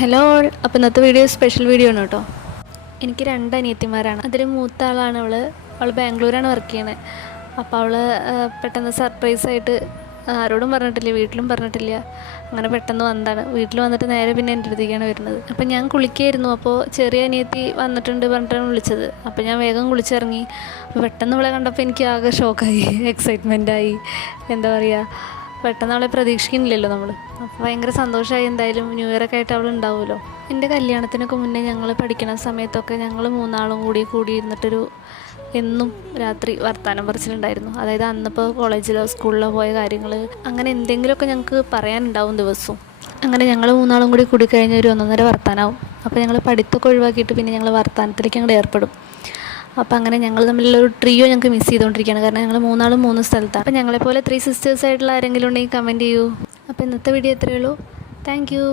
Hello all. അപ്പോൾ ഇന്നത്തെ video special video ആണ് കേട്ടോ. എനിക്ക് 2 അനിയത്തിമാരാണ്. അതിൽ മൂത്ത ആളാണ് അവൾ ബാംഗ്ലൂരാണ് വർക്ക് ചെയ്യണത്. അപ്പോൾ അവൾ പെട്ടെന്ന് സർപ്രൈസായിട്ട് ആരോടും പറഞ്ഞിട്ടില്ല, വീട്ടിലും പറഞ്ഞിട്ടില്ല, അങ്ങനെ പെട്ടെന്ന് വന്നതാണ്. വീട്ടിൽ വന്നിട്ട് നേരെ പിന്നെ എൻ്റെ അടുത്തേക്കാണ് വരുന്നത്. അപ്പോൾ ഞാൻ കുളിക്കുകയായിരുന്നു. അപ്പോൾ ചെറിയ അനിയത്തി വന്നിട്ടുണ്ട് പറഞ്ഞിട്ടാണ് വിളിച്ചത്. അപ്പോൾ ഞാൻ വേഗം കുളിച്ചിറങ്ങി. അപ്പോൾ പെട്ടെന്ന് അവളെ കണ്ടപ്പോൾ എനിക്ക് ആകെ ഷോക്കായി, എക്സൈറ്റ്മെൻറ്റായി. എന്താ പറയുക, പെട്ടെന്ന് അവളെ പ്രതീക്ഷിക്കുന്നില്ലല്ലോ നമ്മൾ. അപ്പോൾ ഭയങ്കര സന്തോഷമായി. എന്തായാലും ന്യൂ ഇയറൊക്കെ ആയിട്ട് അവൾ ഉണ്ടാവുമല്ലോ. എൻ്റെ കല്യാണത്തിനൊക്കെ മുന്നേ ഞങ്ങൾ പഠിക്കുന്ന സമയത്തൊക്കെ ഞങ്ങൾ 3 ആളും കൂടി ഇരുന്നിട്ടൊരു എന്നും രാത്രി വർത്താനം പറച്ചിലുണ്ടായിരുന്നു. അതായത് അന്നിപ്പോൾ കോളേജിലോ സ്കൂളിലോ പോയ കാര്യങ്ങൾ, അങ്ങനെ എന്തെങ്കിലുമൊക്കെ ഞങ്ങൾക്ക് പറയാനുണ്ടാവും ദിവസവും. അങ്ങനെ ഞങ്ങൾ 3 ആളും കൂടി കഴിഞ്ഞ് ഒരു 1.5 വർത്താനാവും. അപ്പോൾ ഞങ്ങൾ പഠിത്തമൊക്കെ ഒഴിവാക്കിയിട്ട് പിന്നെ ഞങ്ങൾ വർത്താനത്തിലേക്ക് അങ്ങോട്ട് ഏർപ്പെടും. അപ്പോൾ അങ്ങനെ ഞങ്ങൾ തമ്മിലുള്ളൊരു ട്രിയോ ഞങ്ങൾക്ക് മിസ് ചെയ്തുകൊണ്ടിരിക്കുകയാണ്. കാരണം ഞങ്ങൾ 3 ആളും 3 സ്ഥലത്താണ്. അപ്പോൾ ഞങ്ങളെപ്പോലെ 3 സിസ്റ്റേഴ്സ് ആയിട്ടുള്ള ആരെങ്കിലും ഉണ്ടെങ്കിൽ കമൻറ്റ് ചെയ്യൂ. അപ്പോൾ ഇന്നത്തെ വീഡിയോ എത്രയേ ഉള്ളൂ. Thank you.